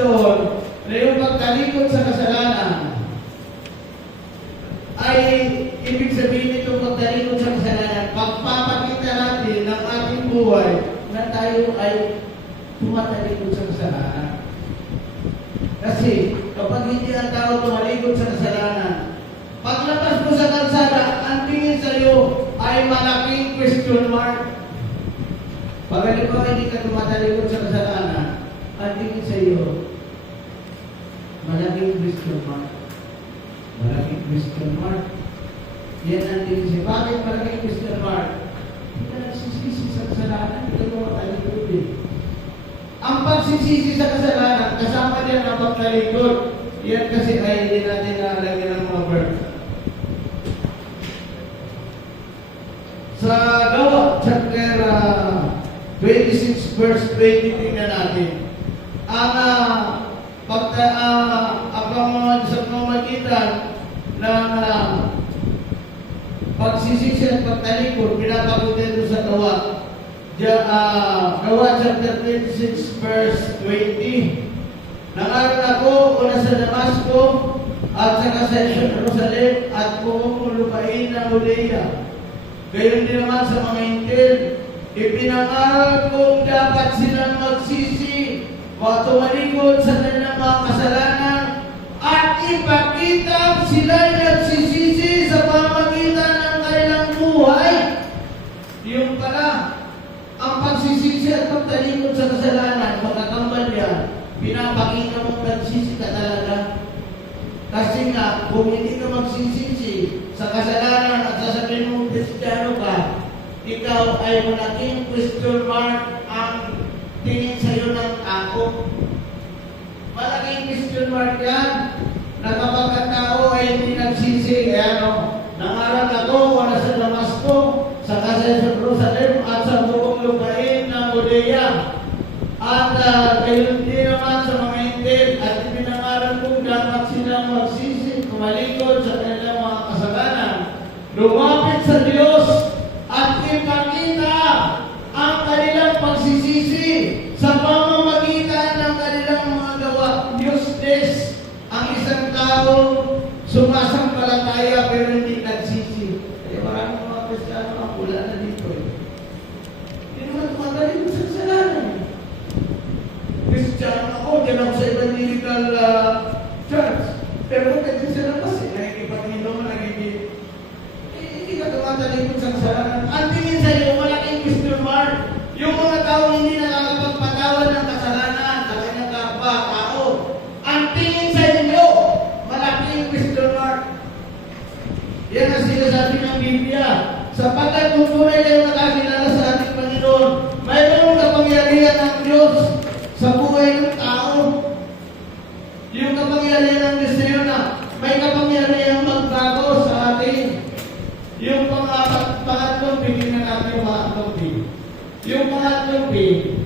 doon na yung pagtalikod sa kasalanan ay ibig sabihin itong pagtalikod sa kasalanan, pagpapakita natin ng ating buhay na tayo ay tumatalikod sa kasalanan. Kasi kapag hindi ang tao tumalikod sa kasalanan, paglabas mo sa kalsada, ang tingin sa iyo ay malaking question mark. Pag hindi ka tumatalikod sa kasalanan, ang tingin sa iyo, malaking question mark. Malaking question mark. Yan ang tingin sa iyo. Bakit malaking question mark? Hindi ka nagsisisi sa kasalanan, hindi ka tumatalikod eh. Ang pagsisisi sa kasalanan, kasama niya ang pagtalikod. Yan kasi ay hindi natin nalagyan ng mga verb. Sa Gawa, chapter 26 verse 20, tingnan natin. Ang sa pamamagitan ng pagsisisi at pagtalikod, pinapabuti doon sa Gawa. Gawa chapter 26 verse 20. Nangaral ako una sa Damasco at saka sa Jerusalem at buong lupain ng Judea. Gayon din naman sa mga Hintil, ipinangaral kong dapat silang magsisi o tumalikod sa kanilang mga kasalanan at ipakita sila nagsisisi sa pamamagitan ng kanilang buhay. Yung pala, ang pagsisisi at pagtalikod sa kasalanan, magkakambal yan, pinapakita mong nagsisi ka talaga. Kasi nga, kung hindi ka magsisisi sa kasalanan at sasabihin mong Kristiyano ka, ikaw ay malaking question mark ang tingin sa iyo ng tao. Malaking question mark yan na kapag ang tao ay hindi nagsisi, nangaral ako wala sa Damasco, sa Jerusalem at sa buong lupain ng Judea. At gayon din naman sa mga Hintil at ipinangaral kong dapat silang magsisi, tumalikod sa kanilang mga kasalanan, lumapit sa Diyos at ipakita ang kanilang pagsisisi sa pamamagitan ng kanilang mga gawa. Useless ang isang tao sumasampalataya pero hindi nagsisi. Kaya maraming mga Kristiyano ang wala na dito eh. Hindi naman tumatalikod sa kasalanan eh. Kristiyano ako, dyan ako sa evangelical church. Pero kung kasi sila kasi, nakikipag-inom, hindi ka tumatalikod sa kasalanan. Ang tingin sa iyo, malaking question mark. Yung mga tao hindi nakakapagpatawad ng kasalanan, kaya nagkapatao. Ang tingin sa inyo, malaking question mark. Yan ang sinasabi ng Biblia. Sapagkat kung tunay kayo nakakilala sa ating Panginoon, mayroong kapangyarihan ng Diyos sa buhay ng tao. Yung kapangyarihan ng Diyos na yun may kapangyarihan magbago sa atin. Yung pangatlong bigyan na natin yung pangatlong big. Yung pangatlong big,